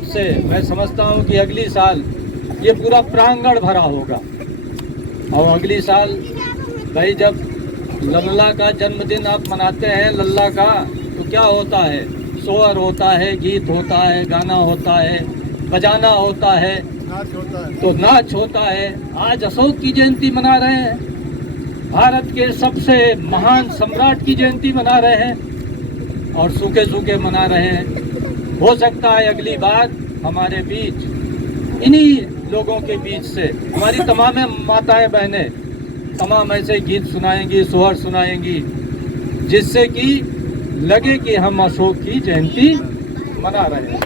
आज से मैं समझता हूँ कि अगली साल ये पूरा प्रांगण भरा होगा। और अगली साल भाई जब लल्ला का जन्मदिन आप मनाते हैं, लल्ला का, तो क्या होता है? सोहर होता है, गीत होता है, गाना होता है, बजाना होता है, तो नाच होता है। आज अशोक की जयंती मना रहे हैं, भारत के सबसे महान सम्राट की जयंती मना रहे हैं और सूखे सूखे मना रहे हैं। हो सकता है अगली बार हमारे बीच, इन्हीं लोगों के बीच से हमारी तमाम माताएं बहनें तमाम ऐसे गीत सुनाएंगी, सोहर सुनाएंगी, जिससे कि लगे कि हम अशोक की जयंती मना रहे हैं।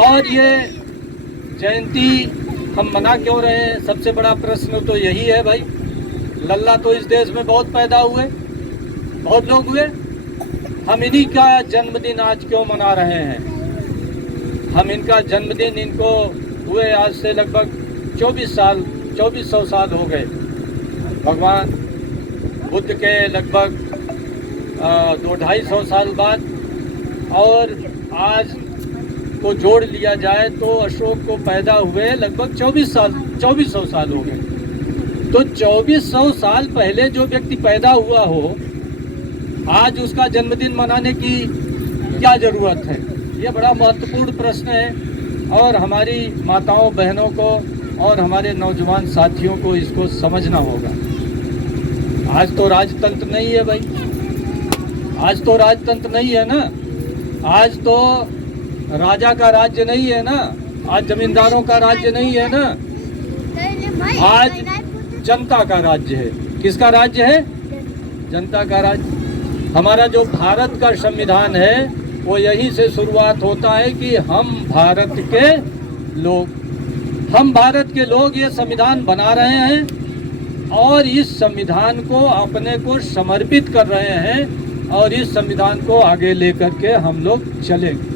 और ये जयंती हम मना क्यों रहे हैं? सबसे बड़ा प्रश्न तो यही है भाई। लल्ला तो इस देश में बहुत पैदा हुए, बहुत लोग हुए, हम इन्हीं का जन्मदिन आज क्यों मना रहे हैं? हम इनका जन्मदिन इनको हुए आज से लगभग 2400 साल हो गए। भगवान बुद्ध के लगभग 200-250 साल बाद, और आज को जोड़ लिया जाए तो अशोक को पैदा हुए लगभग 2400 साल हो गए। तो 2400 साल पहले जो व्यक्ति पैदा हुआ हो, आज उसका जन्मदिन मनाने की क्या जरूरत है? ये बड़ा महत्वपूर्ण प्रश्न है और हमारी माताओं बहनों को और हमारे नौजवान साथियों को इसको समझना होगा। आज तो राजतंत्र नहीं है भाई, आज तो राजतंत्र नहीं है ना, आज तो राजा का राज्य नहीं है ना, आज जमींदारों का राज्य नहीं है ना, आज जनता का राज्य है। किसका राज्य है? जनता का राज्य। हमारा जो भारत का संविधान है वो यहीं से शुरुआत होता है कि हम भारत के लोग ये संविधान बना रहे हैं और इस संविधान को अपने को समर्पित कर रहे हैं और इस संविधान को आगे लेकर के हम लोग चलेंगे।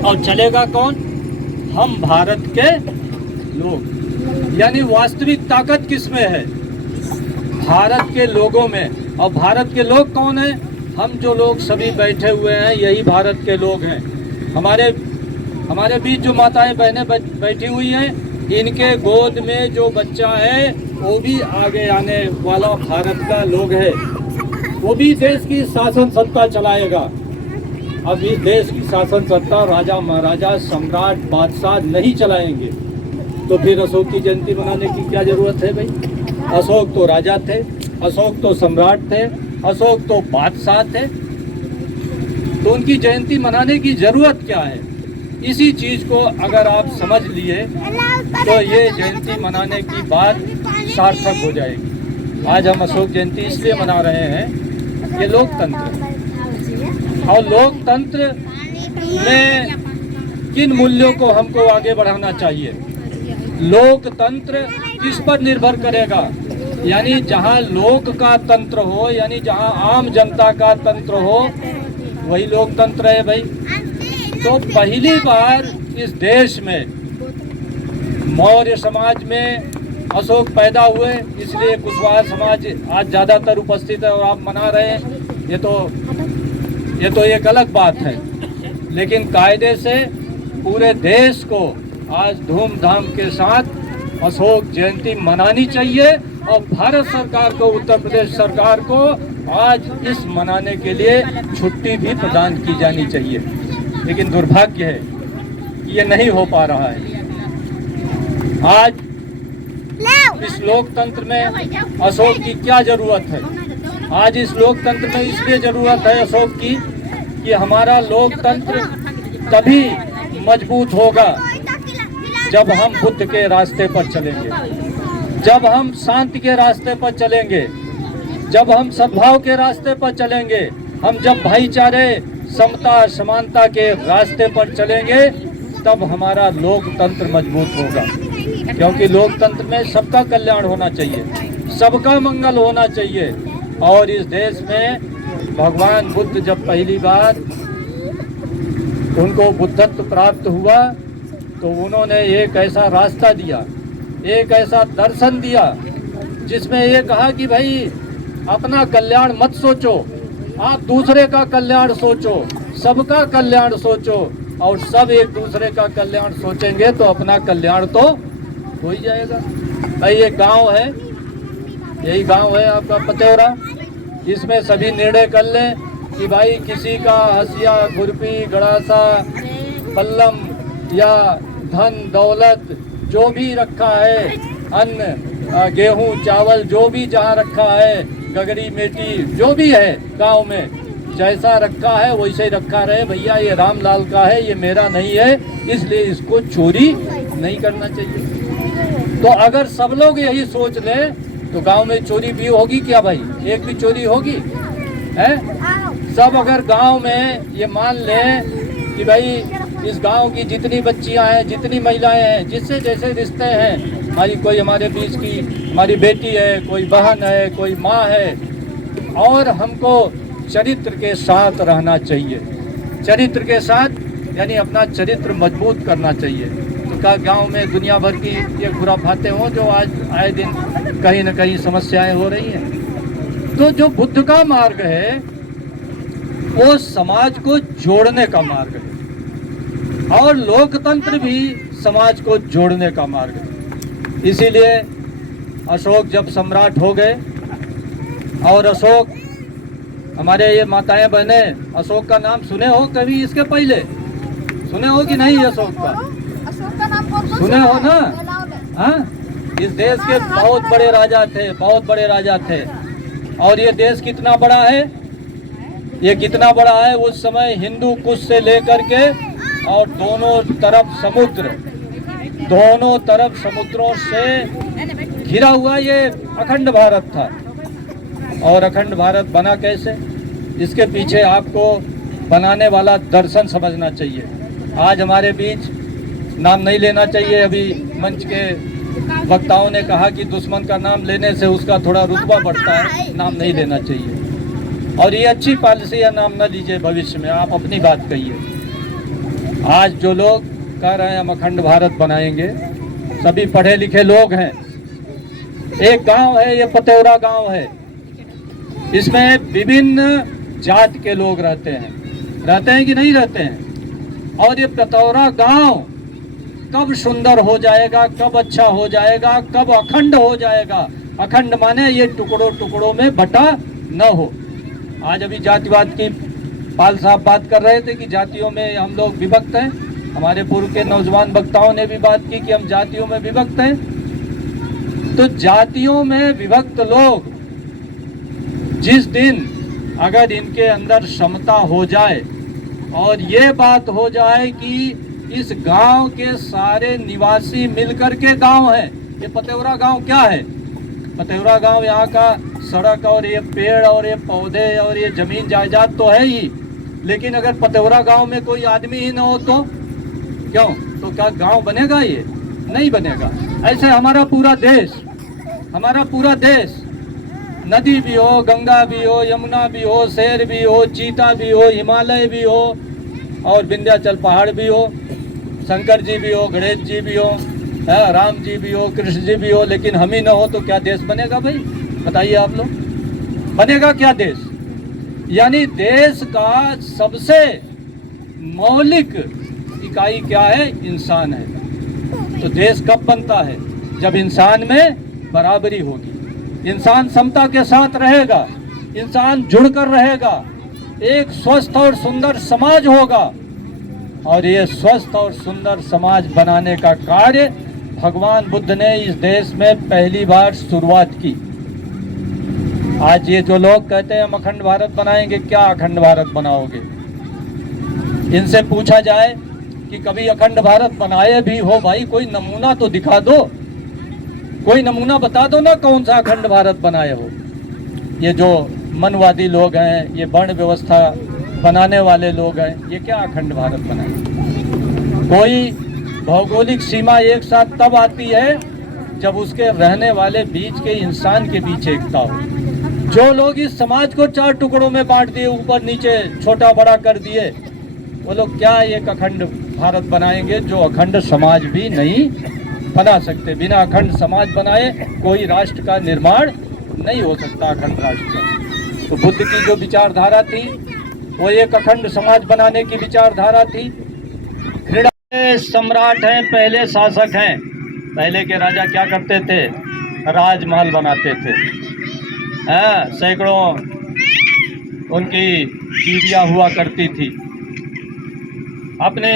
और चलेगा कौन? हम भारत के लोग। यानी वास्तविक ताकत किसमें है? भारत के लोगों में। और भारत के लोग कौन है? हम जो लोग सभी बैठे हुए हैं यही भारत के लोग हैं। हमारे बीच जो माताएं बहनें बैठी हुई हैं, इनके गोद में जो बच्चा है वो भी आगे आने वाला भारत का लोग है, वो भी देश की शासन सत्ता चलाएगा। अब इस देश की शासन सत्ता राजा महाराजा सम्राट बादशाह नहीं चलाएंगे, तो फिर अशोक की जयंती मनाने की क्या जरूरत है भाई? अशोक तो राजा थे, अशोक तो सम्राट थे, अशोक तो बादशाह थे, तो उनकी जयंती मनाने की जरूरत क्या है? इसी चीज को अगर आप समझ लिए तो ये जयंती मनाने की बात सार्थक हो जाएगी। आज हम अशोक जयंती इसलिए मना रहे हैं, ये लोकतंत्र है और लोकतंत्र में किन मूल्यों को हमको आगे बढ़ाना चाहिए। लोकतंत्र किस पर निर्भर करेगा? यानी जहाँ लोक का तंत्र हो, यानी जहाँ आम जनता का तंत्र हो, वही लोकतंत्र है भाई। तो पहली बार इस देश में मौर्य समाज में अशोक पैदा हुए, इसलिए कुशवाहा समाज आज ज़्यादातर उपस्थित है और आप मना रहे हैं। ये तो एक अलग बात है, लेकिन कायदे से पूरे देश को आज धूमधाम के साथ अशोक जयंती मनानी चाहिए और भारत सरकार को, उत्तर प्रदेश सरकार को आज इस मनाने के लिए छुट्टी भी प्रदान की जानी चाहिए। लेकिन दुर्भाग्य है कि ये नहीं हो पा रहा है। आज इस लोकतंत्र में अशोक की क्या जरूरत है? आज इस लोकतंत्र में इसलिए जरूरत है अशोक की कि हमारा लोकतंत्र तभी मजबूत होगा जब हम बुद्ध के रास्ते पर चलेंगे, जब हम शांति के रास्ते पर चलेंगे, जब हम सद्भाव के रास्ते पर चलेंगे, हम जब भाईचारे, समता, समानता के रास्ते पर चलेंगे, तब हमारा लोकतंत्र मजबूत होगा। क्योंकि लोकतंत्र में सबका कल्याण होना चाहिए, सबका मंगल होना चाहिए। और इस देश में भगवान बुद्ध जब पहली बार उनको बुद्धत्व प्राप्त हुआ तो उन्होंने एक ऐसा रास्ता दिया, एक ऐसा दर्शन दिया जिसमें ये कहा कि भाई अपना कल्याण मत सोचो, आप दूसरे का कल्याण सोचो, सबका कल्याण सोचो, और सब एक दूसरे का कल्याण सोचेंगे तो अपना कल्याण तो हो ही जाएगा। भाई ये गांव है, यही गांव है आपका पतेवरा, इसमें सभी निर्णय कर लें कि भाई किसी का हसिया, खुरपी, गड़ासा, पल्लम या धन दौलत जो भी रखा है, अन्न, गेहूं, चावल जो भी जहाँ रखा है, गगरी मेटी जो भी है गांव में, जैसा रखा है वैसे ही रखा रहे। भैया ये रामलाल का है, ये मेरा नहीं है, इसलिए इसको चोरी नहीं करना चाहिए। तो अगर सब लोग यही सोच लें तो गांव में चोरी भी होगी क्या भाई? एक भी चोरी होगी है? सब अगर गांव में ये मान लें कि भाई इस गांव की जितनी बच्चियां हैं, जितनी महिलाएं हैं, जिससे जैसे रिश्ते हैं, हमारी कोई हमारे बीच की हमारी बेटी है, कोई बहन है, कोई माँ है, और हमको चरित्र के साथ रहना चाहिए। चरित्र के साथ यानी अपना चरित्र मजबूत करना चाहिए। तो क्या गांव में दुनिया भर की ये खुराफातें हों जो आज आए दिन कहीं न कहीं समस्याएं हो रही हैं? तो जो बुद्ध का मार्ग है वो समाज को जोड़ने का मार्ग है, और लोकतंत्र भी समाज को जोड़ने का मार्ग है। इसीलिए अशोक जब सम्राट हो गए, और अशोक, हमारे ये माताएं बहने अशोक का नाम सुने हो कभी? इसके पहले सुने हो कि नहीं? अशोक का नाम सुने हो ना? हाँ, इस देश के बहुत बड़े राजा थे, बहुत बड़े राजा थे। और ये देश कितना बड़ा है, ये कितना बड़ा है? उस समय हिंदू कुश से लेकर के और दोनों तरफ समुद्र, दोनों तरफ समुद्रों से घिरा हुआ ये अखंड भारत था। और अखंड भारत बना कैसे? इसके पीछे आपको बनाने वाला दर्शन समझना चाहिए। आज हमारे बीच, नाम नहीं लेना चाहिए, अभी मंच के वक्ताओं ने कहा कि दुश्मन का नाम लेने से उसका थोड़ा रुतबा बढ़ता है, नाम नहीं लेना चाहिए। और ये अच्छी पॉलिसी है, नाम न लीजिए भविष्य में, आप अपनी बात कहिए। आज जो लोग कह रहे हैं हम अखंड भारत बनाएंगे, सभी पढ़े लिखे लोग हैं। एक गांव है, ये पतेवरा गांव है, इसमें विभिन्न जात के लोग रहते हैं कि नहीं रहते हैं? और ये पतेवरा गांव कब सुंदर हो जाएगा, कब अच्छा हो जाएगा, कब अखंड हो जाएगा? अखंड माने ये टुकड़ों टुकड़ों में बटा न हो। आज अभी जातिवाद की पाल साहब बात कर रहे थे कि जातियों में हम लोग विभक्त हैं। हमारे पूर्व के नौजवान वक्ताओं ने भी बात की कि हम जातियों में विभक्त हैं। तो जातियों में विभक्त लोग जिस दिन अगर इनके अंदर समता हो जाए और ये बात हो जाए कि इस गांव के सारे निवासी मिलकर के गांव है, ये पतेवरा गांव क्या है? पतेवरा गांव यहाँ का सड़क और ये पेड़ और ये पौधे और ये जमीन जायदाद तो है ही, लेकिन अगर पतेवरा गांव में कोई आदमी ही ना हो तो क्यों? तो क्या गांव बनेगा? ये नहीं बनेगा। ऐसे हमारा पूरा देश, नदी भी हो, गंगा भी हो, यमुना भी हो, शेर भी हो, चीता भी हो, हिमालय भी हो, और विंध्याचल पहाड़ भी हो, शंकर जी भी हो, गणेश जी भी हो, राम जी भी हो, कृष्ण जी भी हो, लेकिन हम ही ना हो तो क्या देश बनेगा भाई? बताइए आप लोग, बनेगा क्या देश? यानी देश का सबसे मौलिक इकाई क्या है? इंसान है। तो देश कब बनता है? जब इंसान में बराबरी होगी, इंसान समता के साथ रहेगा, इंसान जुड़कर रहेगा, एक स्वस्थ और सुंदर समाज होगा। और ये स्वस्थ और सुंदर समाज बनाने का कार्य भगवान बुद्ध ने इस देश में पहली बार शुरुआत की। आज ये जो लोग कहते हैं हम अखंड भारत बनाएंगे, क्या अखंड भारत बनाओगे? इनसे पूछा जाए कि कभी अखंड भारत बनाए भी हो भाई, कोई नमूना तो दिखा दो, कोई नमूना बता दो ना, कौन सा अखंड भारत बनाए हो। ये जो मनवादी लोग हैं, ये वर्ण व्यवस्था बनाने वाले लोग हैं, ये क्या अखंड भारत बनाए? कोई भौगोलिक सीमा एक साथ तब आती है जब उसके रहने वाले बीच के इंसान के बीच एकता हो। जो लोग इस समाज को 4 टुकड़ों में बांट दिए, ऊपर नीचे छोटा बड़ा कर दिए, वो लोग क्या एक अखंड भारत बनाएंगे? जो अखंड समाज भी नहीं बना सकते। बिना अखंड समाज बनाए कोई राष्ट्र का निर्माण नहीं हो सकता। अखंड राष्ट्र तो बुद्ध की जो विचारधारा थी वो एक अखंड समाज बनाने की विचारधारा थी। घृणा सम्राट हैं, पहले शासक हैं। पहले के राजा क्या करते थे? राजमहल बनाते थे, सैकड़ों उनकी बीवियां हुआ करती थी। अपने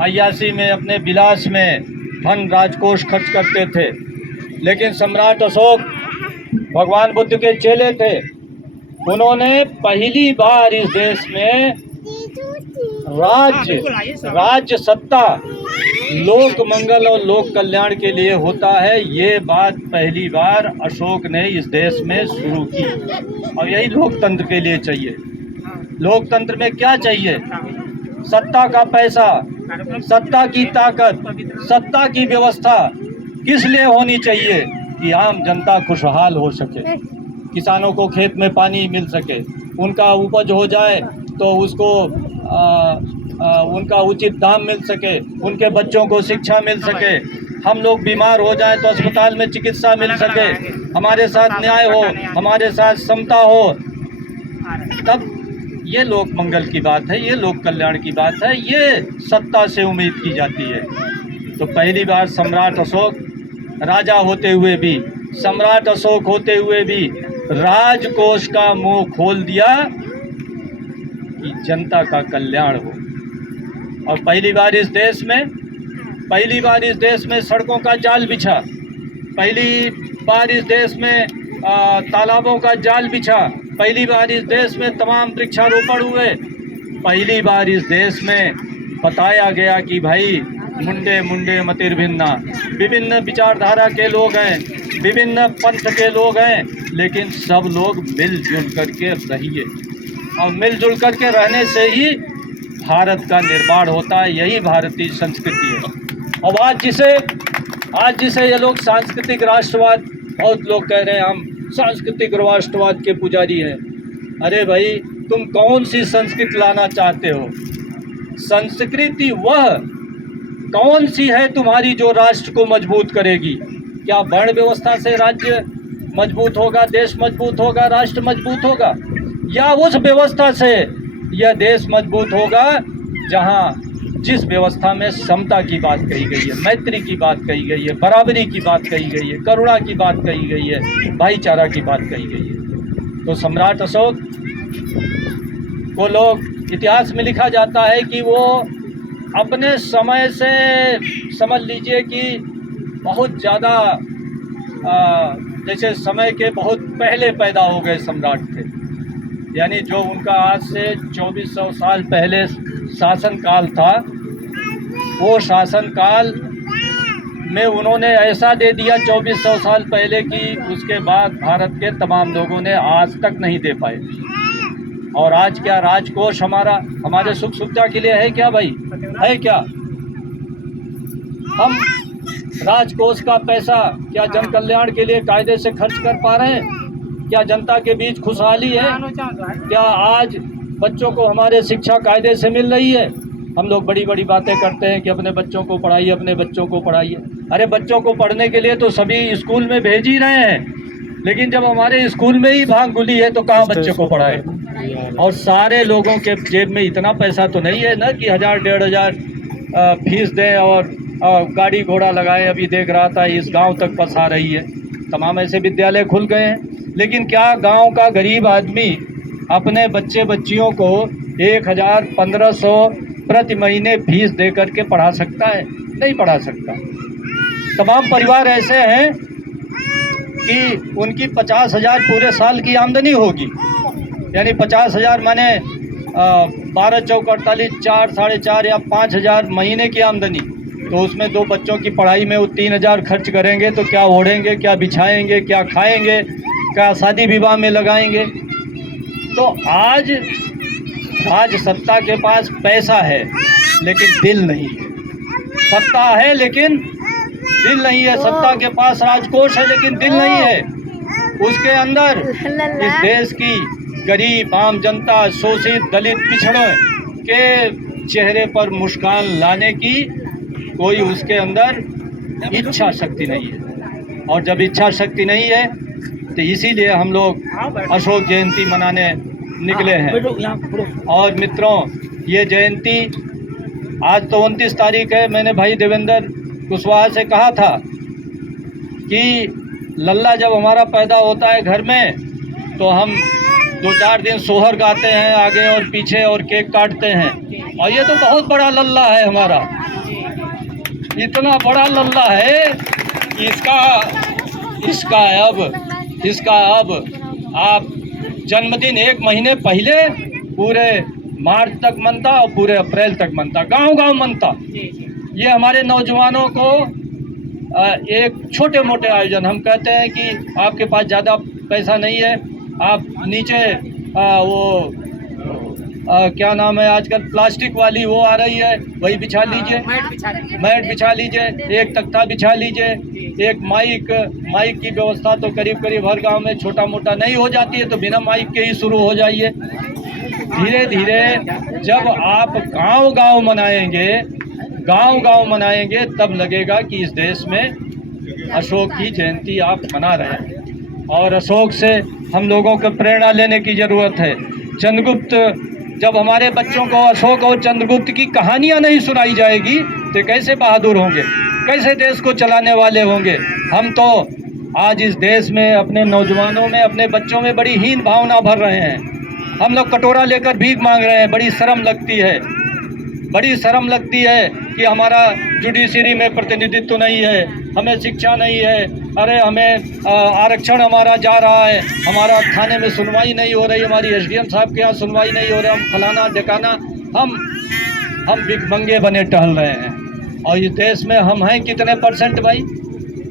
अय्यासी में, अपने विलास में धन राजकोष खर्च करते थे। लेकिन सम्राट अशोक भगवान बुद्ध के चेले थे। उन्होंने पहली बार इस देश में राज्य सत्ता लोक मंगल और लोक कल्याण के लिए होता है, ये बात पहली बार अशोक ने इस देश में शुरू की। और यही लोकतंत्र के लिए चाहिए। लोकतंत्र में क्या चाहिए? सत्ता का पैसा, सत्ता की ताकत, सत्ता की व्यवस्था किस लिए होनी चाहिए? कि आम जनता खुशहाल हो सके, किसानों को खेत में पानी मिल सके, उनका उपज हो जाए तो उसको उनका उचित दाम मिल सके, उनके बच्चों को शिक्षा मिल सके, हम लोग बीमार हो जाएं तो अस्पताल में चिकित्सा मिल सके, हमारे साथ न्याय हो, हमारे साथ समता हो। तब ये लोक मंगल की बात है, ये लोक कल्याण की बात है, ये सत्ता से उम्मीद की जाती है। तो पहली बार सम्राट अशोक राजा होते हुए भी, सम्राट अशोक होते हुए भी राजकोष का मुंह खोल दिया कि जनता का कल्याण हो। और पहली बार इस देश में सड़कों का जाल बिछा, पहली बार इस देश में तालाबों का जाल बिछा, पहली बार इस देश में तमाम वृक्षारोपण हुए, पहली बार इस देश में बताया गया कि भाई मुंडे मुंडे मतिर्भिन्ना, विभिन्न विचारधारा के लोग हैं, विभिन्न पंथ के लोग हैं, लेकिन सब लोग मिलजुल करके रहिए। और मिलजुल करके रहने से ही भारत का निर्माण होता है, यही भारतीय संस्कृति है। और आज जिसे ये लोग सांस्कृतिक राष्ट्रवाद, बहुत लोग कह रहे हैं हम सांस्कृतिक राष्ट्रवाद के पुजारी हैं। अरे भाई, तुम कौन सी संस्कृति लाना चाहते हो? संस्कृति वह कौन सी है तुम्हारी जो राष्ट्र को मजबूत करेगी? क्या वर्ण व्यवस्था से राज्य मजबूत होगा, देश मजबूत होगा, राष्ट्र मजबूत होगा? या उस व्यवस्था से यह देश मजबूत होगा जहां जिस व्यवस्था में समता की बात कही गई है, मैत्री की बात कही गई है, बराबरी की बात कही गई है, करुणा की बात कही गई है, भाईचारा की बात कही गई है। तो सम्राट अशोक को लोग इतिहास में लिखा जाता है कि वो अपने समय से समझ लीजिए कि बहुत ज़्यादा जैसे समय के बहुत पहले पैदा हो गए सम्राट थे। यानी जो उनका आज से 2400 साल पहले शासनकाल था, वो शासनकाल में उन्होंने ऐसा दे दिया 2400 साल पहले कि उसके बाद भारत के तमाम लोगों ने आज तक नहीं दे पाए। और आज क्या राजकोष हमारे सुख सुविधा के लिए है क्या भाई? है क्या? हम राजकोष का पैसा क्या जन कल्याण के लिए कायदे से खर्च कर पा रहे हैं? क्या जनता के बीच खुशहाली है? क्या आज बच्चों को हमारे शिक्षा कायदे से मिल रही है? हम लोग बड़ी बड़ी बातें करते हैं कि अपने बच्चों को पढ़ाइए, अपने बच्चों को पढ़ाइए। अरे बच्चों को पढ़ने के लिए तो सभी स्कूल में भेज ही रहे हैं, लेकिन जब हमारे स्कूल में ही भांग गुली है तो कहाँ बच्चे को पढ़ाए? और सारे लोगों के जेब में इतना पैसा तो नहीं है ना कि 1000-1500 फीस दें और गाड़ी घोड़ा लगाएं। अभी देख रहा था इस गांव तक पसा रही है, तमाम ऐसे विद्यालय खुल गए हैं। लेकिन क्या गांव का गरीब आदमी अपने बच्चे बच्चियों को 1000-1500 प्रति महीने फीस दे करके पढ़ा सकता है? नहीं पढ़ा सकता। तमाम परिवार ऐसे हैं कि उनकी 50,000 पूरे साल की आमदनी होगी, यानी 50,000 माने 12 चौक 48, 4, 4.5 या 5,000 महीने की आमदनी। तो उसमें 2 बच्चों की पढ़ाई में वो 3,000 खर्च करेंगे तो क्या ओढ़ेंगे, क्या बिछाएंगे, क्या खाएंगे, क्या शादी विवाह में लगाएंगे? तो आज सत्ता के पास पैसा है लेकिन दिल नहीं है। सत्ता है लेकिन दिल नहीं है। सत्ता के पास राजकोष है लेकिन दिल नहीं है। उसके अंदर इस देश की गरीब आम जनता, शोषित, दलित, पिछड़ों के चेहरे पर मुस्कान लाने की कोई उसके अंदर इच्छा शक्ति नहीं है। और जब इच्छा शक्ति नहीं है तो इसीलिए हम लोग अशोक जयंती मनाने निकले हैं। और मित्रों, ये जयंती आज तो 29 तारीख है। मैंने भाई देवेंद्र कुशवाहा से कहा था कि लल्ला जब हमारा पैदा होता है घर में तो हम 2-4 दिन सोहर गाते हैं आगे और पीछे और केक काटते हैं। और ये तो बहुत बड़ा लल्ला है हमारा, इतना बड़ा लल्ला है कि इसका अब आप जन्मदिन 1 महीने पहले पूरे मार्च तक मनता और पूरे अप्रैल तक मनता, गांव मनता। ये हमारे नौजवानों को एक छोटे मोटे आयोजन, हम कहते हैं कि आपके पास ज़्यादा पैसा नहीं है, आप नीचे क्या नाम है आजकल प्लास्टिक वाली वो आ रही है, वही बिछा लीजिए, मैट बिछा लीजिए, एक तख्ता बिछा लीजिए, एक माइक की व्यवस्था तो करीब करीब हर गांव में छोटा मोटा नहीं हो जाती है, तो बिना माइक के ही शुरू हो जाइए। धीरे धीरे जब आप गांव मनाएंगे तब लगेगा कि इस देश में अशोक की जयंती आप मना रहे हैं। और अशोक से हम लोगों को प्रेरणा लेने की ज़रूरत है। चंद्रगुप्त, जब हमारे बच्चों को अशोक और चंद्रगुप्त की कहानियाँ नहीं सुनाई जाएगी तो कैसे बहादुर होंगे, कैसे देश को चलाने वाले होंगे। हम तो आज इस देश में अपने नौजवानों में, अपने बच्चों में बड़ी हीन भावना भर रहे हैं। हम लोग कटोरा लेकर भीख मांग रहे हैं। बड़ी शर्म लगती है कि हमारा जुडिशरी में प्रतिनिधित्व नहीं है, हमें शिक्षा नहीं है, अरे हमें आरक्षण हमारा जा रहा है, हमारा थाने में सुनवाई नहीं हो रही, हमारी एसडीएम साहब के यहाँ सुनवाई नहीं हो रही, हम फलाना ढिकाना, हम भिखमंगे बने टहल रहे हैं। और इस देश में हम हैं कितने परसेंट भाई,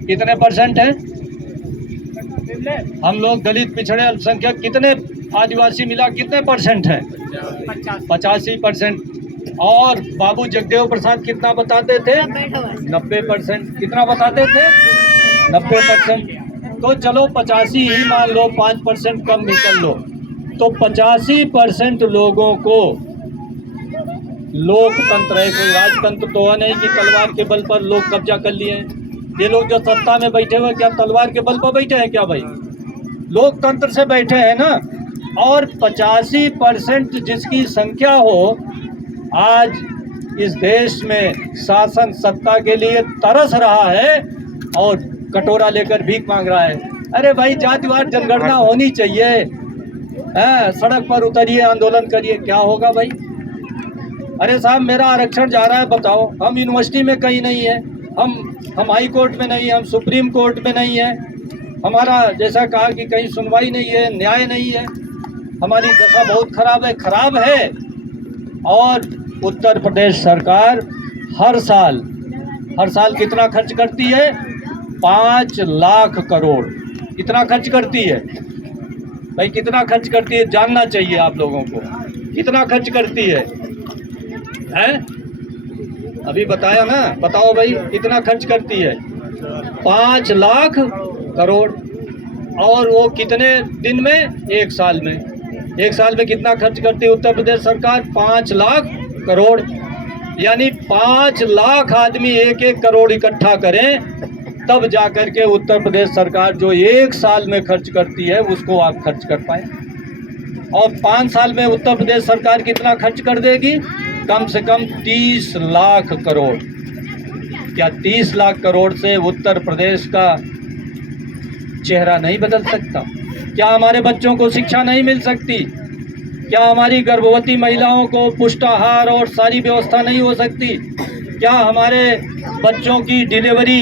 कितने परसेंट हैं हम लोग? दलित, पिछड़े, अल्पसंख्यक, कितने आदिवासी मिला कितने परसेंट हैं? 85%। और बाबू जगदेव प्रसाद कितना बताते थे? 90%। कितना बताते थे? 90%। तो चलो 85 ही मान लो, 5% कम निकल लो, तो 85% लोगों को लोकतंत्र है। कोई राजतंत्र तो है नहीं कि तलवार के बल पर लोग कब्जा कर लिए हैं। ये लोग जो सत्ता में बैठे हुए क्या तलवार के बल पर बैठे हैं क्या भाई? लोकतंत्र से बैठे हैं ना। और 85% जिसकी संख्या हो, आज इस देश में शासन सत्ता के लिए तरस रहा है और कटोरा लेकर भीख मांग रहा है। अरे भाई, जातिवार जनगणना होनी चाहिए, सड़क पर उतरिए, आंदोलन करिए, क्या होगा भाई? अरे साहब, मेरा आरक्षण जा रहा है, बताओ। हम यूनिवर्सिटी में कहीं नहीं है, हम हाई कोर्ट में नहीं है, हम सुप्रीम कोर्ट में नहीं है, हमारा जैसा कहा कि कहीं सुनवाई नहीं है, न्याय नहीं है, हमारी दशा बहुत खराब है। और उत्तर प्रदेश सरकार हर साल कितना खर्च करती है? 5 लाख करोड़। कितना खर्च करती है भाई? कितना खर्च करती है जानना चाहिए आप लोगों को। कितना खर्च करती है? अभी बताया ना, बताओ भाई कितना खर्च करती है? 5 लाख करोड़। और वो कितने दिन में? 1 साल में। 1 साल में कितना खर्च करती है उत्तर प्रदेश सरकार? 5 लाख करोड़। यानी 5 लाख आदमी 1-1 करोड़ इकट्ठा करें तब जाकर के उत्तर प्रदेश सरकार जो 1 साल में खर्च करती है उसको आप खर्च कर पाए। और 5 साल में उत्तर प्रदेश सरकार कितना खर्च कर देगी? कम से कम 30 लाख करोड़। क्या 30 लाख करोड़ से उत्तर प्रदेश का चेहरा नहीं बदल सकता? क्या हमारे बच्चों को शिक्षा नहीं मिल सकती? क्या हमारी गर्भवती महिलाओं को पुष्टाहार और सारी व्यवस्था नहीं हो सकती? क्या हमारे बच्चों की डिलीवरी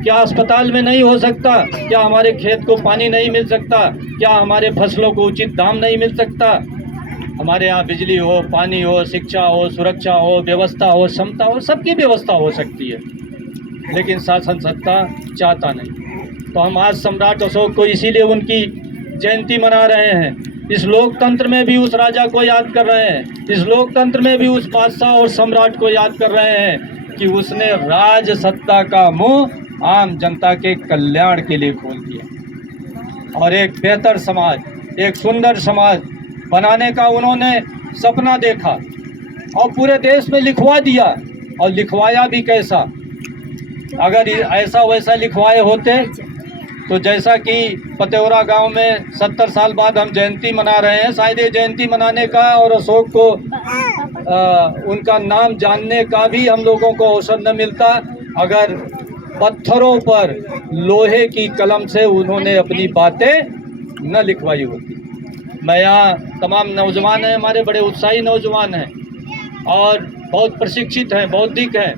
क्या अस्पताल में नहीं हो सकता? क्या हमारे खेत को पानी नहीं मिल सकता? क्या हमारे फसलों को उचित दाम नहीं मिल सकता? हमारे यहाँ बिजली हो, पानी हो, शिक्षा हो, सुरक्षा हो, व्यवस्था हो, क्षमता हो, सबकी व्यवस्था हो सकती है, लेकिन शासन सत्ता चाहता नहीं। तो हम आज सम्राट अशोक को इसीलिए उनकी जयंती मना रहे हैं। इस लोकतंत्र में भी उस राजा को याद कर रहे हैं, इस लोकतंत्र में भी उस बादशाह और सम्राट को याद कर रहे हैं कि उसने राज सत्ता का मुंह आम जनता के कल्याण के लिए खोल दिया और एक बेहतर समाज, एक सुंदर समाज बनाने का उन्होंने सपना देखा और पूरे देश में लिखवा दिया। और लिखवाया भी कैसा? अगर ऐसा वैसा लिखवाए होते तो जैसा कि पतेवरा गांव में 70 साल बाद हम जयंती मना रहे हैं, शायद ये जयंती मनाने का और अशोक को उनका नाम जानने का भी हम लोगों को अवसर न मिलता अगर पत्थरों पर लोहे की कलम से उन्होंने अपनी बातें न लिखवाई होती। मैं यहाँ तमाम नौजवान हैं, हमारे बड़े उत्साही नौजवान हैं और बहुत प्रशिक्षित हैं, बौद्धिक हैं।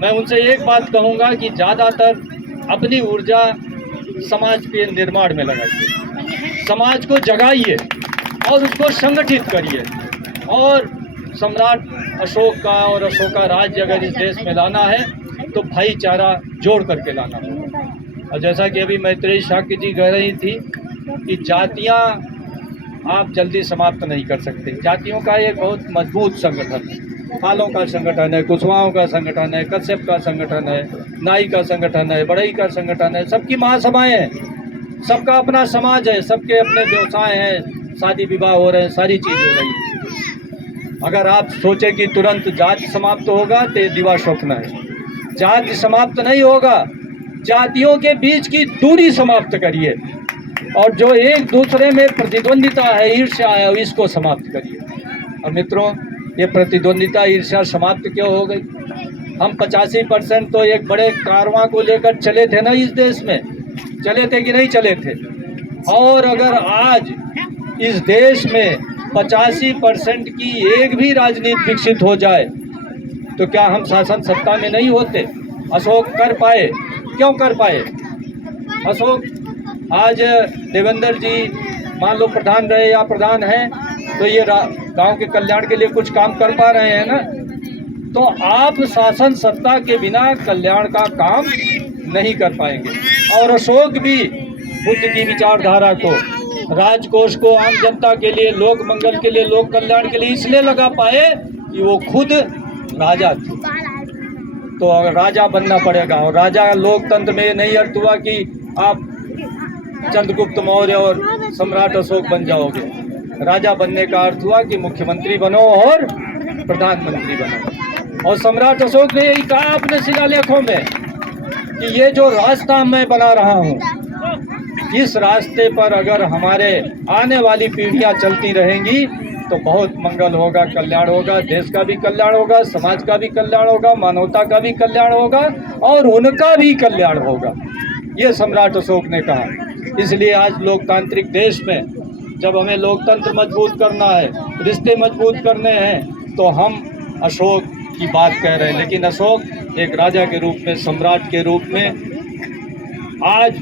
मैं उनसे एक बात कहूँगा कि ज़्यादातर अपनी ऊर्जा समाज के निर्माण में लगाइए, समाज को जगाइए और उसको संगठित करिए। और सम्राट अशोक का और अशोका राज्य अगर इस देश में लाना है तो भाईचारा जोड़ करके लाना होगा। और जैसा कि अभी मैत्रेयी शाक्य जी कह रही थी कि जातियाँ आप जल्दी समाप्त नहीं कर सकते। जातियों का एक बहुत मजबूत संगठन है, पालों का संगठन है, कुशवाहों का संगठन है, कश्यप का संगठन है, नाई का संगठन है, बढ़ई का संगठन है, सबकी महासभाएं हैं, सबका अपना समाज है, सबके अपने व्यवसाय हैं, शादी विवाह हो रहे हैं, सारी चीज़ हो रही है। अगर आप सोचे कि तुरंत जाति समाप्त होगा तो ये दिवा स्वप्न है। जाति समाप्त नहीं होगा, जातियों के बीच की दूरी समाप्त करिए और जो एक दूसरे में प्रतिद्वंदिता है, ईर्ष्या है, इसको समाप्त करिए। और मित्रों, ये प्रतिद्वंदिता ईर्ष्या समाप्त क्यों हो गई? हम 85% तो एक बड़े कारवां को लेकर चले थे ना, इस देश में चले थे कि नहीं चले थे? और अगर आज इस देश में 85% की एक भी राजनीति विकसित हो जाए तो क्या हम शासन सत्ता में नहीं होते? अशोक कर पाए, क्यों कर पाए? अशोक आज देवेंद्र जी मान लो प्रधान रहे या प्रधान हैं तो ये गांव के कल्याण के लिए कुछ काम कर पा रहे हैं ना। तो आप शासन सत्ता के बिना कल्याण का काम नहीं कर पाएंगे। और अशोक भी बुद्ध की विचारधारा को, राजकोष को आम जनता के लिए, लोक मंगल के लिए, लोक कल्याण के लिए इसलिए लगा पाए कि वो खुद राजा थे। तो अगर राजा बनना पड़ेगा, और राजा लोकतंत्र में नहीं अर्थ हुआ कि आप चंद्रगुप्त मौर्य और सम्राट अशोक बन जाओगे। राजा बनने का अर्थ हुआ कि मुख्यमंत्री बनो और प्रधानमंत्री बनो। और सम्राट अशोक ने यही कहा अपने शिलालेखों में कि ये जो रास्ता मैं बना रहा हूँ, इस रास्ते पर अगर हमारे आने वाली पीढ़ियाँ चलती रहेंगी तो बहुत मंगल होगा, कल्याण होगा, देश का भी कल्याण होगा, समाज का भी कल्याण होगा, मानवता का भी कल्याण होगा और उनका भी कल्याण होगा। ये सम्राट अशोक ने कहा। इसलिए आज लोकतांत्रिक देश में जब हमें लोकतंत्र मजबूत करना है, रिश्ते मजबूत करने हैं, तो हम अशोक की बात कह रहे हैं। लेकिन अशोक एक राजा के रूप में, सम्राट के रूप में आज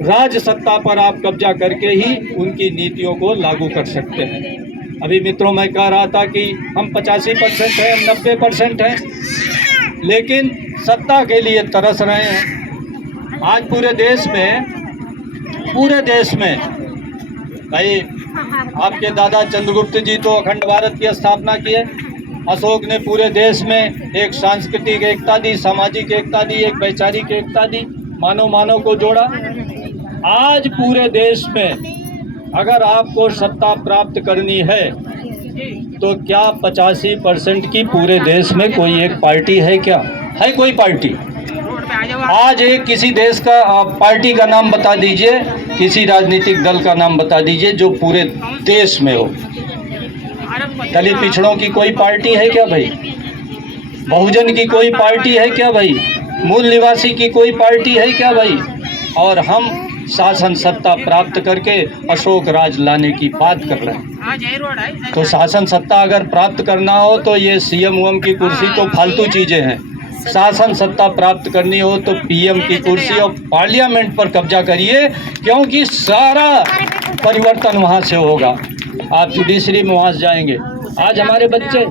राज सत्ता पर आप कब्जा करके ही उनकी नीतियों को लागू कर सकते हैं। अभी मित्रों मैं कह रहा था कि हम 85% हैं, हम 90% हैं, लेकिन सत्ता के लिए तरस रहे हैं। आज पूरे देश में भाई आपके दादा चंद्रगुप्त जी तो अखंड भारत की स्थापना की है। अशोक ने पूरे देश में एक सांस्कृतिक एकता दी, सामाजिक एकता दी, एक वैचारिक एकता दी, मानव को जोड़ा। आज पूरे देश में अगर आपको सत्ता प्राप्त करनी है तो क्या 85% की पूरे देश में कोई एक पार्टी है? क्या है कोई पार्टी? आज एक किसी देश का पार्टी का नाम बता दीजिए, किसी राजनीतिक दल का नाम बता दीजिए जो पूरे देश में हो। दलित पिछड़ों की कोई पार्टी है क्या भाई? बहुजन की कोई पार्टी है क्या भाई? मूल निवासी की कोई पार्टी है क्या भाई? और हम शासन सत्ता प्राप्त करके अशोक राज लाने की बात कर रहे हैं। तो शासन सत्ता अगर प्राप्त करना हो तो ये सीएम उम की कुर्सी तो फालतू चीज़ें हैं। शासन सत्ता प्राप्त करनी हो तो पीएम की कुर्सी और पार्लियामेंट पर कब्जा करिए, क्योंकि सारा परिवर्तन वहाँ से होगा। आप जुडिशरी में वहाँ से जाएंगे। आज हमारे बच्चे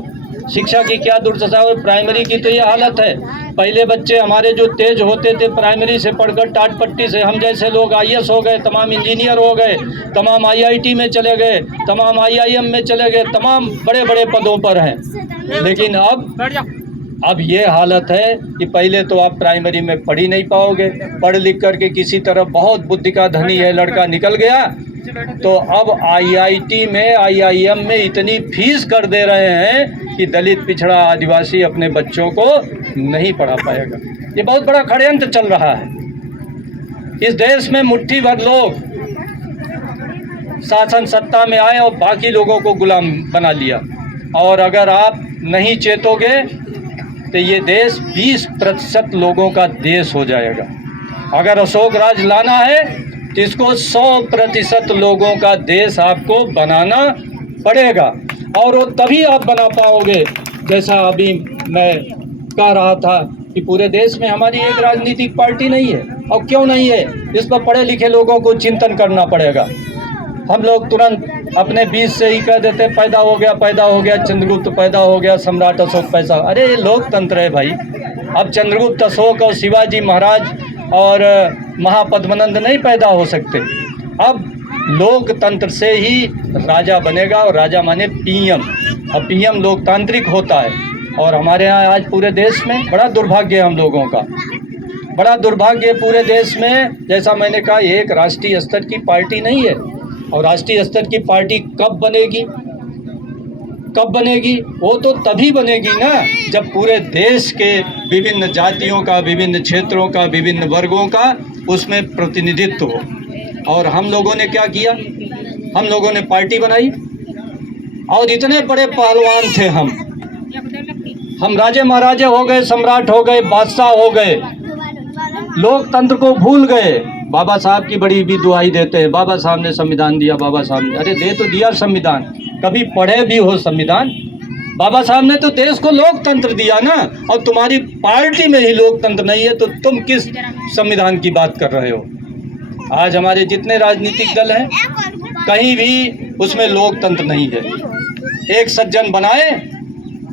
शिक्षा की क्या दुर्दशा है, प्राइमरी की तो ये हालत है। पहले बच्चे हमारे जो तेज होते थे प्राइमरी से पढ़कर टाट पट्टी से, हम जैसे लोग आईएएस हो गए, तमाम इंजीनियर हो गए, तमाम आईआईटी में चले गए, तमाम आईआईएम में चले गए, तमाम बड़े बड़े पदों पर हैं। लेकिन अब ये हालत है कि पहले तो आप प्राइमरी में पढ़ ही नहीं पाओगे। पढ़ लिख करके किसी तरह बहुत बुद्धि का धनी है लड़का निकल गया तो अब आईआईटी में, आईआईएम में इतनी फीस कर दे रहे हैं कि दलित पिछड़ा आदिवासी अपने बच्चों को नहीं पढ़ा पाएगा। ये बहुत बड़ा षड्यंत्र चल रहा है। इस देश में मुट्ठी भर लोग शासन सत्ता में आए और बाकी लोगों को गुलाम बना लिया। और अगर आप नहीं चेतोगे तो ये देश 20% लोगों का देश हो जाएगा। अगर अशोक राज लाना है तो इसको 100% लोगों का देश आपको बनाना पड़ेगा। और वो तभी आप बना पाओगे, जैसा अभी मैं कह रहा था कि पूरे देश में हमारी एक राजनीतिक पार्टी नहीं है। और क्यों नहीं है, इस पर पढ़े लिखे लोगों को चिंतन करना पड़ेगा। हम लोग तुरंत अपने बीच से ही कह देते पैदा हो गया, चंद्रगुप्त पैदा हो गया, सम्राट अशोक पैसा। अरे ये लोकतंत्र है भाई। अब चंद्रगुप्त अशोक और शिवाजी महाराज और महापद्मनंद नहीं पैदा हो सकते। अब लोकतंत्र से ही राजा बनेगा, और राजा माने पीएम, और पीएम लोकतांत्रिक होता है। और हमारे यहाँ आज पूरे देश में बड़ा दुर्भाग्य है, हम लोगों का बड़ा दुर्भाग्य है पूरे देश में। जैसा मैंने कहा, एक राष्ट्रीय स्तर की पार्टी नहीं है। और राष्ट्रीय स्तर की पार्टी कब बनेगी? वो तो तभी बनेगी ना जब पूरे देश के विभिन्न जातियों का, विभिन्न क्षेत्रों का, विभिन्न वर्गों का उसमें प्रतिनिधित्व हो। और हम लोगों ने क्या किया? हम लोगों ने पार्टी बनाई, और इतने बड़े पहलवान थे हम राजे महाराजे हो गए, सम्राट हो गए, बादशाह हो गए, लोकतंत्र को भूल गए। बाबा साहब की बड़ी भी दुहाई देते हैं, बाबा साहब ने संविधान दिया, बाबा साहब ने, अरे दे तो दिया संविधान, कभी पढ़े भी हो संविधान? बाबा साहब ने तो देश को लोकतंत्र दिया ना। और तुम्हारी पार्टी में ही लोकतंत्र नहीं है तो तुम किस संविधान की बात कर रहे हो? आज हमारे जितने राजनीतिक दल हैं कहीं भी उसमें लोकतंत्र नहीं है। एक सज्जन बनाए,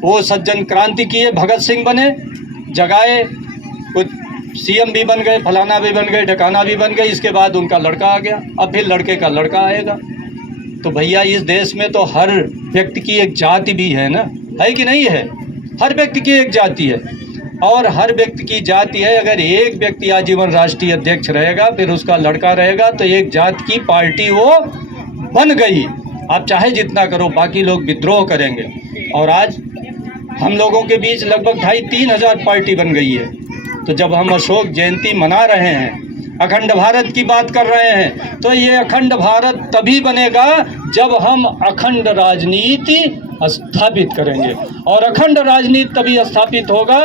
वो सज्जन क्रांति किए, भगत सिंह बने, जगाए, कुछ सीएम भी बन गए, फलाना भी बन गए, ढकाना भी बन गए। इसके बाद उनका लड़का आ गया, अब फिर लड़के का लड़का आएगा। तो भैया इस देश में तो हर व्यक्ति की एक जाति भी है ना, है कि नहीं है? हर व्यक्ति की एक जाति है, और हर व्यक्ति की जाति है। अगर एक व्यक्ति आजीवन राष्ट्रीय अध्यक्ष रहेगा, फिर उसका लड़का रहेगा, तो एक जाति की पार्टी वो बन गई। आप चाहे जितना करो, बाकी लोग विद्रोह करेंगे। और आज हम लोगों के बीच लगभग 2,500-3 हज़ार पार्टी बन गई है। तो जब हम अशोक जयंती मना रहे हैं, अखंड भारत की बात कर रहे हैं, तो ये अखंड भारत तभी बनेगा जब हम अखंड राजनीति स्थापित करेंगे। और अखंड राजनीति तभी स्थापित होगा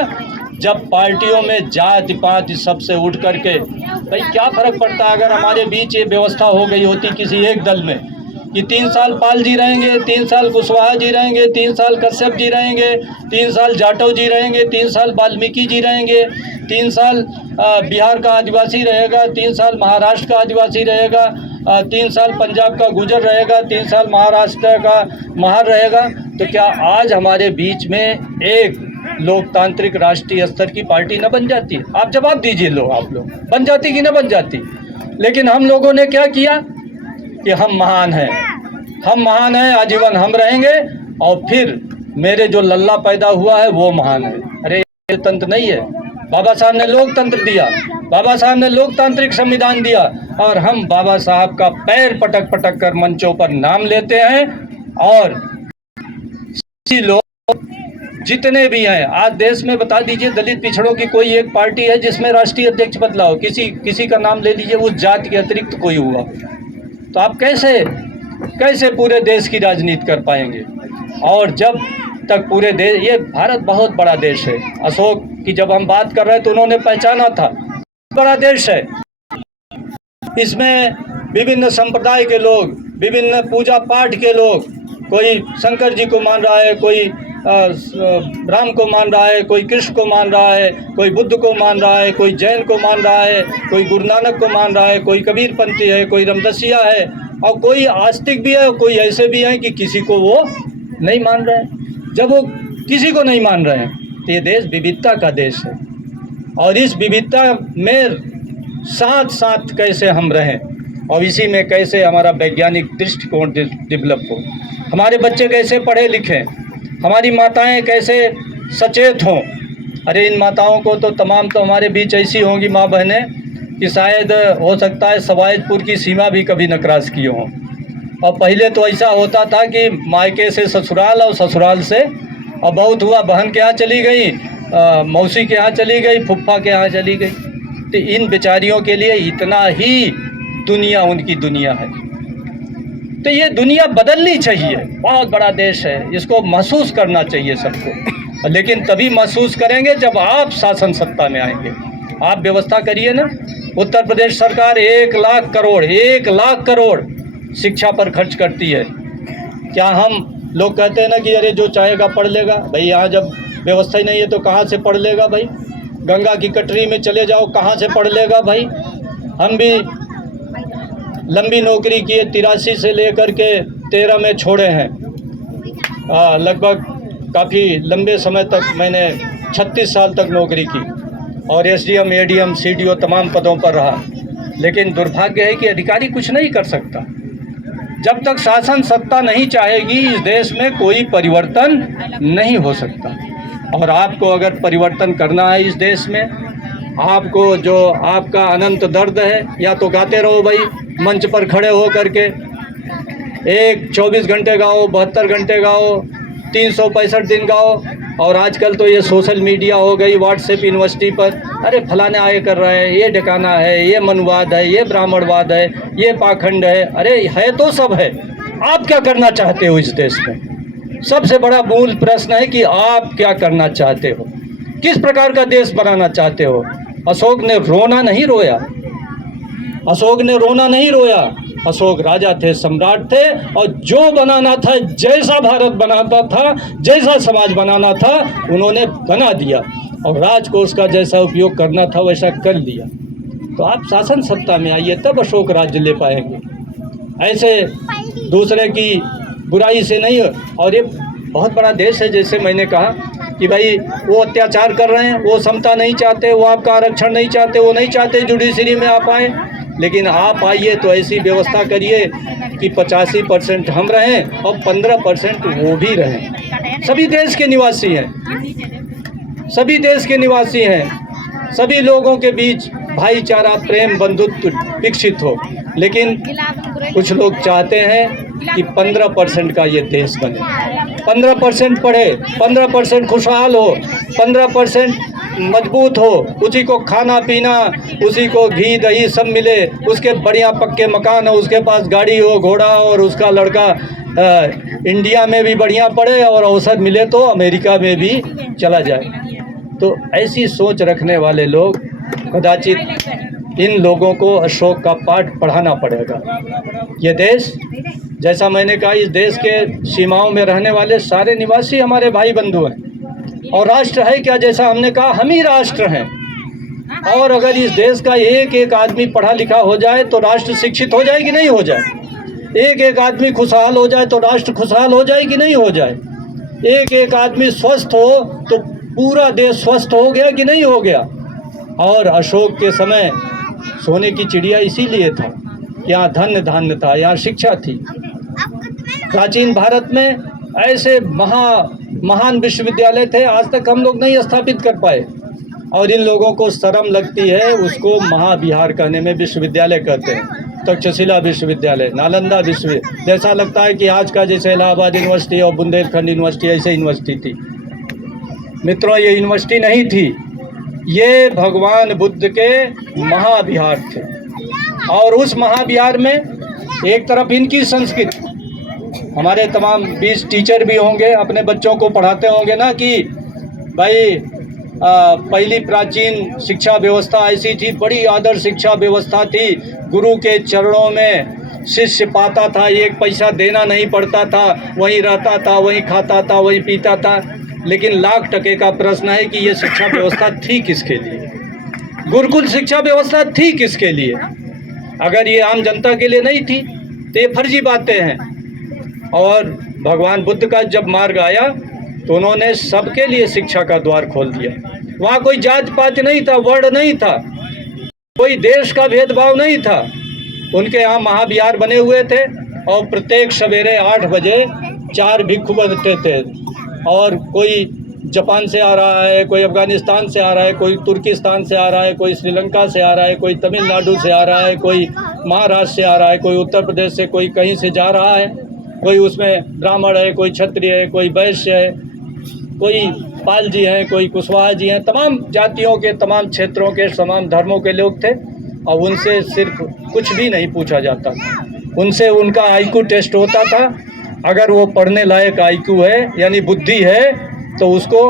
जब पार्टियों में जाति पाति सबसे उठ करके, भाई क्या फ़र्क पड़ता है अगर हमारे बीच ये व्यवस्था हो गई होती किसी एक दल में कि 3 साल पाल जी रहेंगे, 3 साल कुशवाहा जी रहेंगे, 3 साल कश्यप जी रहेंगे, 3 साल जाटव जी रहेंगे, 3 साल वाल्मीकि जी रहेंगे, 3 साल बिहार का आदिवासी रहेगा, 3 साल महाराष्ट्र का आदिवासी रहेगा, 3 साल पंजाब का गुजर रहेगा, 3 साल महाराष्ट्र का महार रहेगा। तो क्या आज हमारे बीच में एक लोकतांत्रिक राष्ट्रीय स्तर की पार्टी न बन जाती? आप जवाब दीजिए, आप लोग बन जाती कि न बन जाती? लेकिन हम लोगों ने क्या किया कि हम महान हैं, आजीवन हम रहेंगे, और फिर मेरे जो लल्ला पैदा हुआ है वो महान है। अरे ये तंत्र नहीं है। बाबा साहब ने लोकतंत्र दिया, बाबा साहब ने लोकतांत्रिक संविधान दिया, और हम बाबा साहब का पैर पटक पटक कर मंचों पर नाम लेते हैं। और लोग जितने भी हैं आज देश में, बता दीजिए दलित पिछड़ों की कोई एक पार्टी है जिसमें राष्ट्रीय अध्यक्ष बदला हो? किसी का नाम ले लीजिए, उस जाति के अतिरिक्त कोई हुआ। तो आप कैसे पूरे देश की राजनीति कर पाएंगे? और जब तक पूरे देश, ये भारत बहुत बड़ा देश है। अशोक की जब हम बात कर रहे हैं तो उन्होंने पहचाना था, बड़ा देश है, इसमें विभिन्न संप्रदाय के लोग, विभिन्न पूजा पाठ के लोग, कोई शंकर जी को मान रहा है, कोई राम को मान रहा है, कोई कृष्ण को मान रहा है, कोई बुद्ध को मान रहा है, कोई जैन को मान रहा है, कोई गुरु नानक को मान रहा है, कोई कबीरपंथी है, कोई रामदासिया है, और कोई आस्तिक भी है, और कोई ऐसे भी हैं कि किसी को वो नहीं मान रहे हैं। जब वो किसी को नहीं मान रहे हैं तो ये देश विविधता का देश है, और इस विविधता में साथ साथ कैसे हम रहें, और इसी में कैसे हमारा वैज्ञानिक दृष्टिकोण डेवलप हो, हमारे बच्चे कैसे पढ़े लिखें, हमारी माताएं कैसे सचेत हों। अरे इन माताओं को तो तमाम तो हमारे बीच ऐसी होंगी माँ बहनें कि शायद हो सकता है सवायदपुर की सीमा भी कभी न क्रॉस किए हों। और पहले तो ऐसा होता था कि मायके से ससुराल और ससुराल से, और बहुत हुआ बहन के यहाँ चली गई, मौसी के यहाँ चली गई, फुफ्फा के यहाँ चली गई। तो इन बेचारियों के लिए इतना ही दुनिया उनकी दुनिया है। तो ये दुनिया बदलनी चाहिए। बहुत बड़ा देश है, इसको महसूस करना चाहिए सबको, लेकिन तभी महसूस करेंगे जब आप शासन सत्ता में आएंगे। आप व्यवस्था करिए ना। उत्तर प्रदेश सरकार 1 लाख करोड़ शिक्षा पर खर्च करती है। क्या हम लोग कहते हैं ना कि अरे जो चाहेगा पढ़ लेगा? भाई यहाँ जब व्यवस्था ही नहीं है तो कहाँ से पढ़ लेगा भाई? गंगा की कटरी में चले जाओ, कहाँ से पढ़ लेगा भाई? हम भी लंबी नौकरी किए, 83 से लेकर के 13 में छोड़े हैं। लगभग काफ़ी लंबे समय तक मैंने 36 साल तक नौकरी की और एसडीएम, एडीएम, सीडीओ तमाम पदों पर रहा। लेकिन दुर्भाग्य है कि अधिकारी कुछ नहीं कर सकता। जब तक शासन सत्ता नहीं चाहेगी, इस देश में कोई परिवर्तन नहीं हो सकता। और आपको अगर परिवर्तन करना है इस देश में, आपको जो आपका अनंत दर्द है, या तो गाते रहो भाई मंच पर खड़े हो करके, 24 घंटे गाओ, 72 घंटे गाओ, 365 दिन गाओ। और आजकल तो ये सोशल मीडिया हो गई, व्हाट्सएप यूनिवर्सिटी पर अरे फलाने आए कर रहे हैं, ये ढकाना है, ये मनुवाद है, ये ब्राह्मणवाद है, ये पाखंड है। अरे है तो सब है, आप क्या करना चाहते हो इस देश में? सबसे बड़ा मूल प्रश्न है कि आप क्या करना चाहते हो, किस प्रकार का देश बनाना चाहते हो। अशोक ने रोना नहीं रोया, अशोक ने रोना नहीं रोया। अशोक राजा थे, सम्राट थे, और जो बनाना था, जैसा भारत बनाता था, जैसा समाज बनाना था, उन्होंने बना दिया। और राजकोष का जैसा उपयोग करना था वैसा कर लिया। तो आप शासन सत्ता में आइए, तब अशोक राज्य ले पाएंगे। ऐसे दूसरे की बुराई से नहीं। और ये बहुत बड़ा देश है, जैसे मैंने कहा कि भाई वो अत्याचार कर रहे हैं, वो समता नहीं चाहते, वो आपका आरक्षण नहीं चाहते, वो नहीं चाहते जुडिशरी में आप आए। लेकिन आप आइए तो ऐसी व्यवस्था करिए कि 85% हम रहें और 15% वो भी रहें। सभी देश के निवासी हैं, सभी देश के निवासी हैं, सभी लोगों के बीच भाईचारा, प्रेम, बंधुत्व विकसित हो। लेकिन कुछ लोग चाहते हैं कि 15% का ये देश बने, 15% पढ़े, 15% खुशहाल हो, 15% मजबूत हो, उसी को खाना पीना, उसी को घी दही सब मिले, उसके बढ़िया पक्के मकान हो, उसके पास गाड़ी हो, घोड़ा, और उसका लड़का इंडिया में भी बढ़िया पढ़े और अवसर मिले तो अमेरिका में भी चला जाए। तो ऐसी सोच रखने वाले लोग, कदाचित इन लोगों को अशोक का पाठ पढ़ाना पड़ेगा। ये देश, जैसा मैंने कहा, इस देश के सीमाओं में रहने वाले सारे निवासी हमारे भाई बंधु हैं। और राष्ट्र है क्या? जैसा हमने कहा, हम ही राष्ट्र हैं। और अगर इस देश का एक एक आदमी पढ़ा लिखा हो जाए तो राष्ट्र शिक्षित हो जाए कि नहीं हो जाए? एक एक आदमी खुशहाल हो जाए तो राष्ट्र खुशहाल हो जाए कि नहीं हो जाए? एक एक आदमी स्वस्थ हो तो पूरा देश स्वस्थ हो गया कि नहीं हो गया? और अशोक के समय सोने की चिड़िया इसीलिए था, यहाँ धन्य धान्य था, यहाँ शिक्षा थी। प्राचीन भारत में ऐसे महान विश्वविद्यालय थे, आज तक हम लोग नहीं स्थापित कर पाए। और इन लोगों को शर्म लगती है, उसको महाविहार कहने में विश्वविद्यालय कहते हैं। तक्षशिला विश्वविद्यालय, नालंदा विश्वविद्यालय, जैसा लगता है कि आज का जैसे इलाहाबाद यूनिवर्सिटी और बुंदेलखंड यूनिवर्सिटी, ऐसे यूनिवर्सिटी थी। मित्रों, ये यूनिवर्सिटी नहीं थी, ये भगवान बुद्ध के महाविहार थे। और उस महाविहार में एक तरफ इनकी संस्कृति, हमारे तमाम 20 टीचर भी होंगे, अपने बच्चों को पढ़ाते होंगे ना कि भाई पहली प्राचीन शिक्षा व्यवस्था ऐसी थी, बड़ी आदर्श शिक्षा व्यवस्था थी। गुरु के चरणों में शिष्य पाता था, 1 पैसा देना नहीं पड़ता था, वहीं रहता था, वहीं खाता था, वहीं पीता था। लेकिन लाख टके का प्रश्न है कि ये शिक्षा व्यवस्था थी किसके लिए? गुरुकुल शिक्षा व्यवस्था थी किसके लिए? अगर ये आम जनता के लिए नहीं थी तो ये फर्जी बातें हैं। और भगवान बुद्ध का जब मार्ग आया तो उन्होंने सबके लिए शिक्षा का द्वार खोल दिया। वहाँ कोई जात पात नहीं था, वर्ण नहीं था, कोई देश का भेदभाव नहीं था। उनके यहाँ महाविहार बने हुए थे और प्रत्येक सवेरे 8 बजे 4 भिक्षु बनते थे। और कोई जापान से आ रहा है, कोई अफगानिस्तान से आ रहा है, कोई तुर्किस्तान से आ रहा है, कोई श्रीलंका से आ रहा है, कोई तमिलनाडु से आ रहा है, कोई महाराष्ट्र से आ रहा है, कोई उत्तर प्रदेश से, कोई कहीं से जा रहा है। कोई उसमें ब्राह्मण है, कोई क्षत्रिय है, कोई वैश्य है। कोई पाल जी हैं, कोई कुशवाहा जी हैं, तमाम जातियों के, तमाम क्षेत्रों के, तमाम धर्मों के लोग थे और उनसे सिर्फ कुछ भी नहीं पूछा जाता था। उनसे उनका आईक्यू टेस्ट होता था, अगर वो पढ़ने लायक आईक्यू है यानी बुद्धि है तो उसको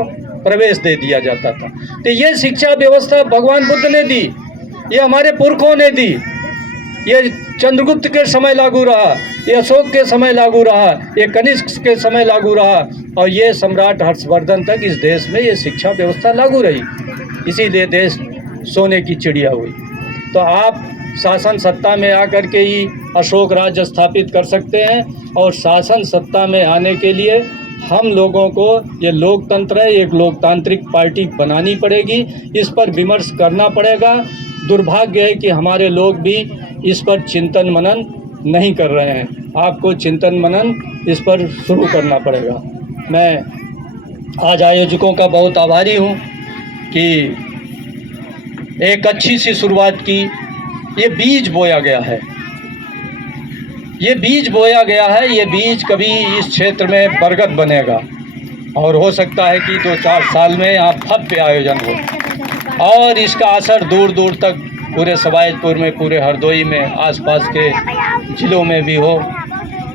प्रवेश दे दिया जाता था। तो ये शिक्षा व्यवस्था भगवान बुद्ध ने दी, ये हमारे पुरखों ने दी, ये चंद्रगुप्त के समय लागू रहा, ये अशोक के समय लागू रहा, ये कनिष्क के समय लागू रहा और ये सम्राट हर्षवर्धन तक इस देश में ये शिक्षा व्यवस्था लागू रही। इसीलिए देश सोने की चिड़िया हुई। तो आप शासन सत्ता में आकर के ही अशोक राज्य स्थापित कर सकते हैं और शासन सत्ता में आने के लिए हम लोगों को, ये लोकतंत्र है, एक लोकतांत्रिक पार्टी बनानी पड़ेगी, इस पर विमर्श करना पड़ेगा। दुर्भाग्य है कि हमारे लोग भी इस पर चिंतन मनन नहीं कर रहे हैं। आपको चिंतन मनन इस पर शुरू करना पड़ेगा। मैं आज आयोजकों का बहुत आभारी हूँ कि एक अच्छी सी शुरुआत की। ये बीज बोया गया है, ये बीज बोया गया है, ये बीज कभी इस क्षेत्र में बरगद बनेगा और हो सकता है कि 2-4 साल में यहाँ भव्य आयोजन हो और इसका असर दूर दूर तक पूरे सवाईजपुर में, पूरे हरदोई में, आसपास के ज़िलों में भी हो।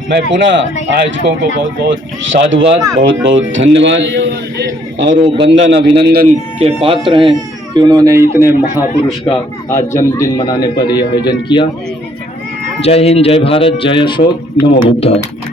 मैं पुनः आयोजकों को बहुत बहुत साधुवाद, बहुत बहुत धन्यवाद और वो वंदन अभिनंदन के पात्र हैं कि उन्होंने इतने महापुरुष का आज जन्मदिन मनाने पर यह आयोजन किया। जय हिंद, जय भारत, जय अशोक, नमो बुद्धाय।